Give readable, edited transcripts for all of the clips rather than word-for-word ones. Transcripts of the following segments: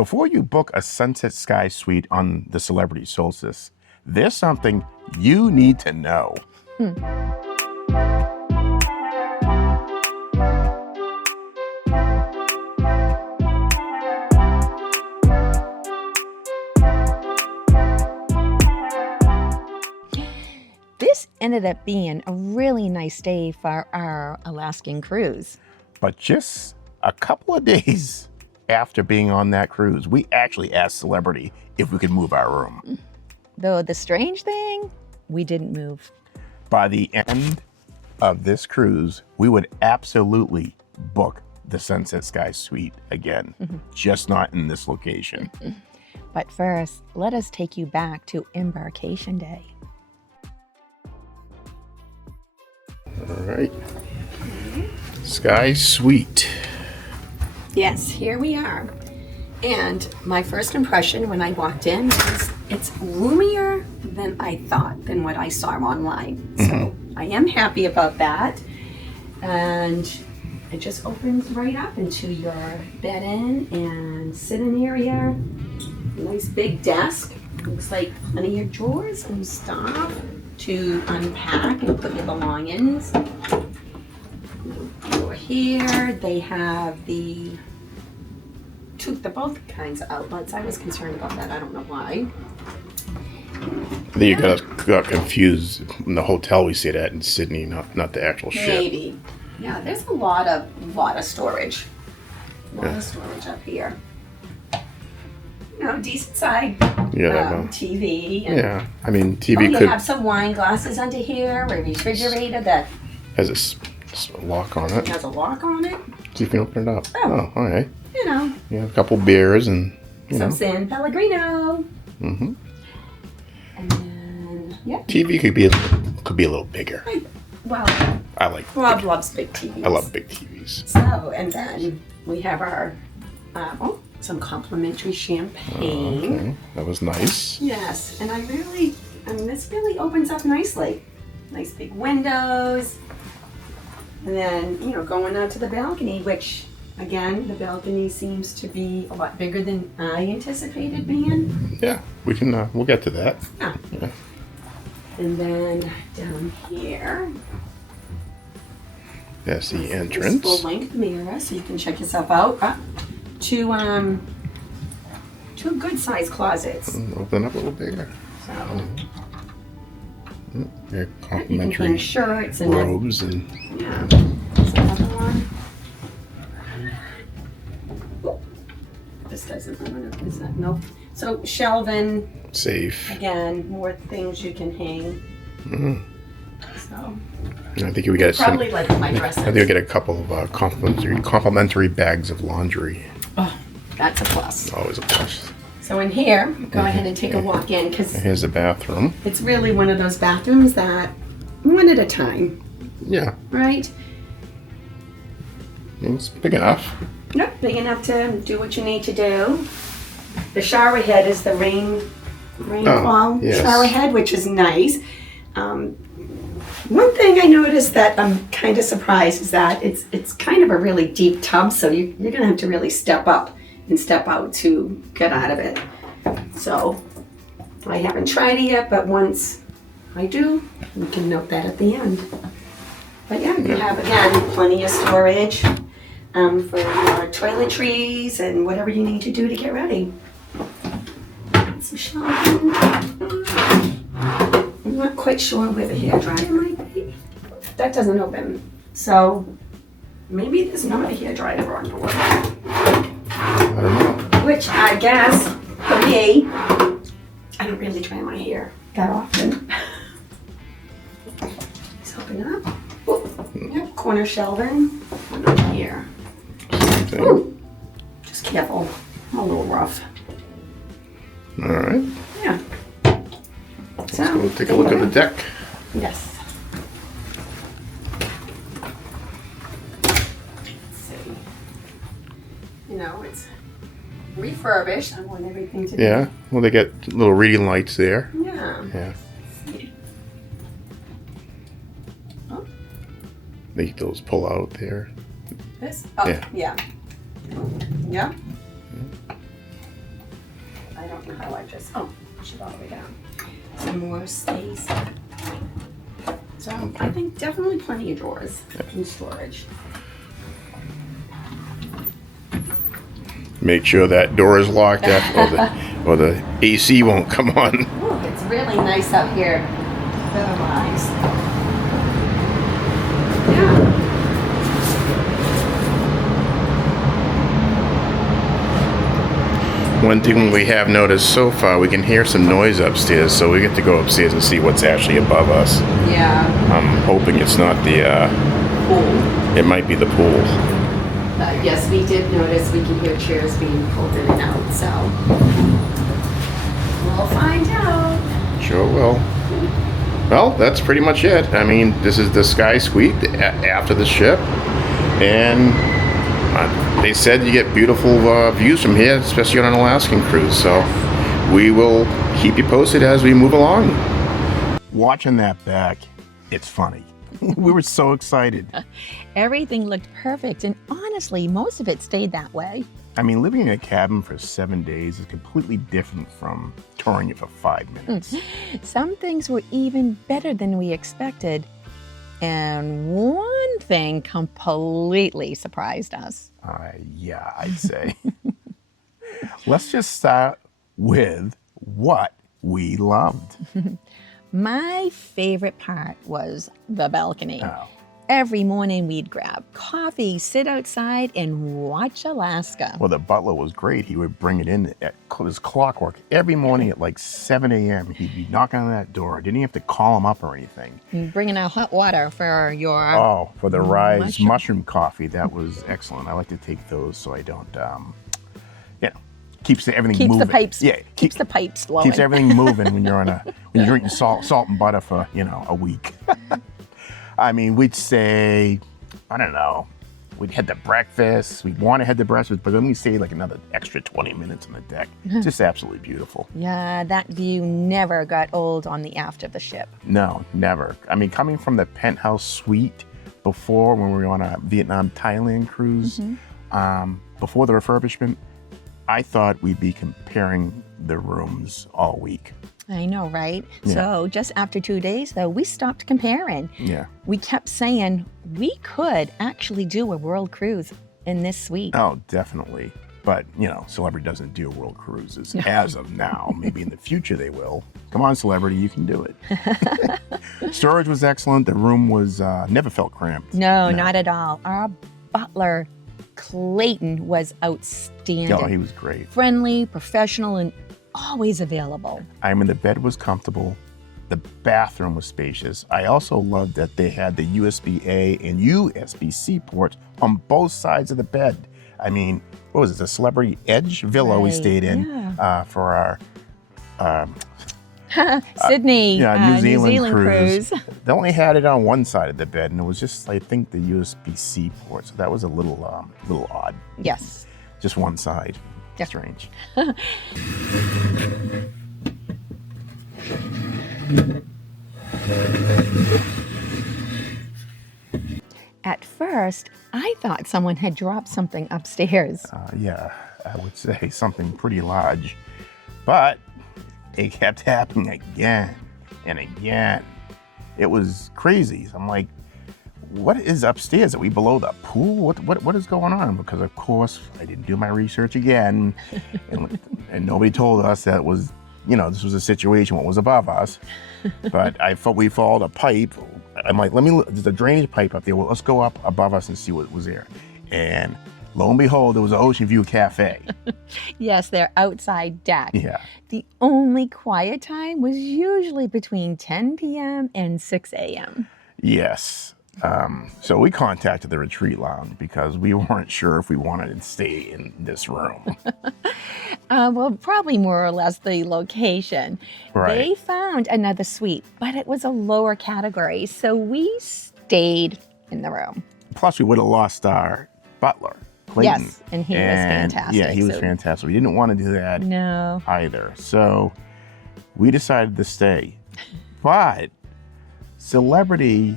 Before you book a Sunset Sky Suite on the Celebrity Solstice, there's something you need to know. This ended up being a really nice day for our Alaskan cruise. But just a couple of days after being on that cruise, we actually asked Celebrity if we could move our room. Though the strange thing, we didn't move. By the end of this cruise, we would absolutely book the Sunset Sky Suite again, just not in this location. But first, let us take you back to Embarkation Day. All right. Sky Suite. Yes, here we are. And my first impression when I walked in was it's roomier than I thought, than what I saw online. So I am happy about that. And it just opens right up into your bed-in and sit-in area. Nice big desk. Looks like plenty of drawers and stuff to unpack and put your belongings. Over here, they have they're both kinds of outlets. I was concerned about that. I don't know why. I think you got confused in the hotel we stayed at in Sydney, not the actual ship. Maybe. Yeah, there's a lot of storage. A lot of storage up here. You know, decent side TV. And, yeah, I mean, TV you could have some wine glasses under here, a refrigerator that has a lock on it. has a lock on it. So you can open it up. Oh. All right. You know, Yeah, a couple beers and some San Pellegrino. Mm-hmm. And then, yeah. TV could be a little bigger. I like. Rob loves big TVs. I love big TVs. So, and then we have our, some complimentary champagne. Okay, that was nice. Yes, and this really opens up nicely. Nice big windows. And then, going out to the balcony, which, again, the balcony seems to be a lot bigger than I anticipated being. Yeah, we'll get to that. Yeah. Yeah. And then down here, That's the this entrance. full-length mirror, so you can check yourself out. Two good-sized closets. Open up a little bigger. So Your you can complimentary hang shirts and robes and yeah. There's another one. This doesn't. I don't know. Is that nope? So shelving safe. again. More things you can hang. So I think we get probably like my dresses. I think we get a couple of complimentary bags of laundry. Oh, that's a plus. Always a plus. So in here, go ahead and take a walk in because Here's the bathroom. it's really one of those bathrooms that one at a time, Yeah, right? it's big enough. Yep, big enough to do what you need to do. The shower head is the rainfall yes. shower head, which is nice. One thing I noticed that I'm kind of surprised is that it's kind of a really deep tub, so you're gonna have to really step up and step out to get out of it. So I haven't tried it yet, but once I do, we can note that at the end. But yeah, you have again plenty of storage for your toiletries and whatever you need to do to get ready. Some shelving. I'm not quite sure where the hairdryer might be. That doesn't open. So maybe there's not a hairdryer on board. I don't know. Which I guess, for me, I don't really dry my hair that often. Let's open it up. Yep, corner shelving. One over here. Same thing. Ooh, just careful. I'm a little rough. All right. Yeah. So, Let's go take a look at the deck. Yes. Let's see. It's refurbished. I want everything to be. Yeah. Well, they get little reading lights there. Yeah. Yeah. Oh, Those pull out there. this? Oh, Yeah. yeah. Yeah. gorgeous. Oh, push it all the way down. Some more space. So I think definitely plenty of drawers and storage. Make sure that door is locked up or the AC won't come on. Ooh, it's really nice out here weather-wise. Yeah. One thing we have noticed so far, we can hear some noise upstairs, so we get to go upstairs and see what's actually above us. Yeah. I'm hoping it's not the, Pool. it might be the pool. Yes, we did notice we can hear chairs being pulled in and out, so we'll find out. Sure will. Well, that's pretty much it. I mean, this is the Sky Suite after the ship, and they said you get beautiful views from here, especially on an Alaskan cruise. So we will keep you posted as we move along. Watching that back, it's funny. We were so excited. Everything looked perfect, and honestly, most of it stayed that way. I mean, living in a cabin for 7 days is completely different from touring it for 5 minutes. Some things were even better than we expected, and one thing completely surprised us. Yeah, I'd say. Let's just start with what we loved. My favorite part was the balcony. Oh. Every morning we'd grab coffee, sit outside, and watch Alaska. Well, the butler was great. He would bring it in at his clockwork every morning at like 7 a.m. He'd be knocking on that door. Didn't even have to call him up or anything. And bringing out hot water for your... Oh, for the Rise mushroom coffee. That was excellent. I like to take those so I don't, keeps everything moving. The pipes. Yeah, keeps the pipes flowing. Keeps everything moving when you're when you're drinking salt and butter for a week. I mean, we'd say, I don't know, we'd head to breakfast. We'd want to head to breakfast, but then we'd stay like another extra 20 minutes on the deck. Just absolutely beautiful. Yeah, that view never got old on the aft of the ship. No, never. I mean, coming from the penthouse suite before, when we were on a Vietnam, Thailand cruise, before the refurbishment, I thought we'd be comparing the rooms all week. I know, right? Yeah. So just after 2 days, though, we stopped comparing. Yeah. We kept saying we could actually do a world cruise in this suite. Oh, definitely. But, Celebrity doesn't do world cruises as of now. Maybe in the future they will. Come on, Celebrity, you can do it. Storage was excellent. The room was never felt cramped. No, not at all. Our butler, Clayton, was outstanding. Oh, he was great. Friendly, professional, and always available. I mean, the bed was comfortable. The bathroom was spacious. I also loved that they had the USB-A and USB-C ports on both sides of the bed. I mean, what was it, the Celebrity Edge Villa we stayed in for our Sydney, New Zealand cruise. They only had it on one side of the bed, and it was just, I think, the USB-C port. So that was a little odd. Yes. Just one side. Yeah. Strange. At first, I thought someone had dropped something upstairs. Yeah, I would say something pretty large. But it kept happening again and again. It was crazy. I'm like, what is upstairs? Are we below the pool? What is going on? Because of course I didn't do my research again, and nobody told us that was, this was a situation what was above us. But we followed a pipe. I'm like, there's a drainage pipe up there. Well, let's go up above us and see what was there. And lo and behold, there was an Ocean View Cafe. Yes, their outside deck. Yeah. The only quiet time was usually between 10 p.m. and 6 a.m. Yes. So we contacted the retreat lounge because we weren't sure if we wanted to stay in this room. Well, probably more or less the location. Right. They found another suite, but it was a lower category, so we stayed in the room. Plus, we would have lost our butler, Clayton. Yes, and he was fantastic. Yeah, he was fantastic. We didn't want to do that either. So we decided to stay. But Celebrity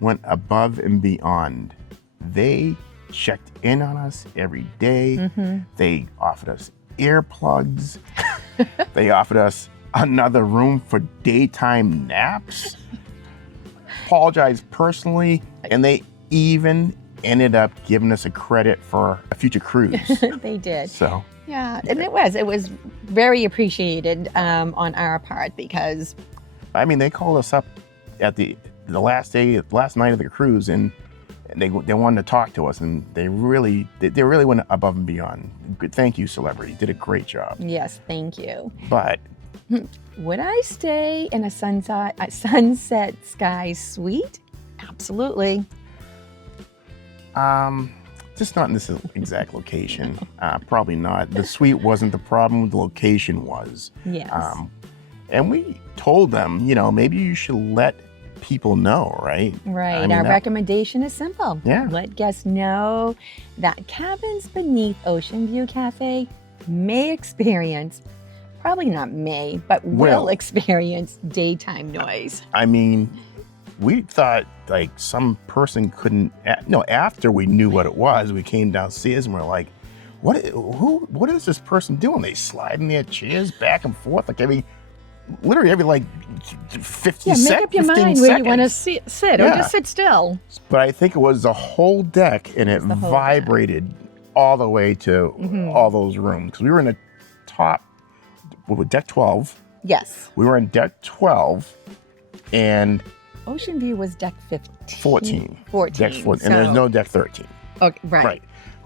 went above and beyond. They checked in on us every day. They offered us earplugs. They offered us another room for daytime naps. Apologized personally, and they even ended up giving us a credit for a future cruise. They did. So Yeah, and it was very appreciated on our part because I mean, they called us up at the last night of the cruise, and they wanted to talk to us, and they really went above and beyond. Good, thank you, Celebrity. You did a great job. yes, thank you. But Would I stay in a sunset sky suite? Absolutely. just not in this exact location. Probably not. The suite wasn't the problem. The location was. Yes. And we told them, you know, maybe you should let people know, right? Right. I mean, Our recommendation is simple. Yeah. Let guests know that cabins beneath Ocean View Cafe may experience, probably not may, but will experience daytime noise. I mean, we thought like some person couldn't, no, after we knew what it was, we came downstairs and we're like, what is this person doing? They sliding their chairs back and forth like literally every like 50 seconds. Yeah, make up your mind where you want to sit or just sit still. But I think it was the whole deck, and it vibrated all the way to all those rooms. Because we were in the top, with deck 12. Yes. We were in deck 12, and Ocean View was deck 14. 14. Deck 14, and there's no deck 13. Okay, right.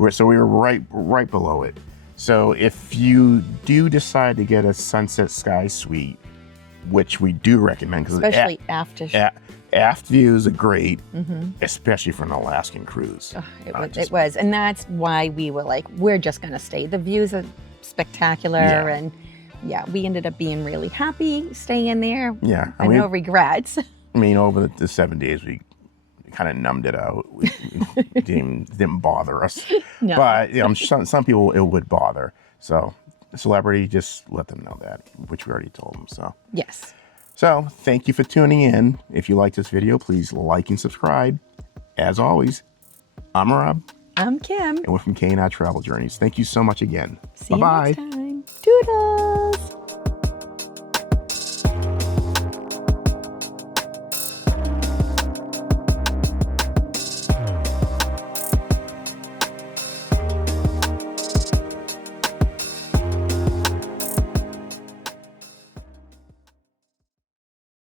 So we were right below it. So if you do decide to get a Sunset Sky Suite, which we do recommend, because especially after aft views are great, especially for an Alaskan cruise. Oh, it was, and that's why we were like, we're just going to stay. The views are spectacular, and we ended up being really happy staying there. Yeah, and no regrets. I mean, over the 7 days, we kind of numbed it out. We didn't bother us. No. But you know, some people it would bother. So Celebrity, just let them know that, which we already told them. So yes. So thank you for tuning in. If you like this video, please like and subscribe. As always, I'm Rob. I'm Kim. And we're from K&I Travel Journeys. Thank you so much again. See Bye-bye. you next time. Toodles.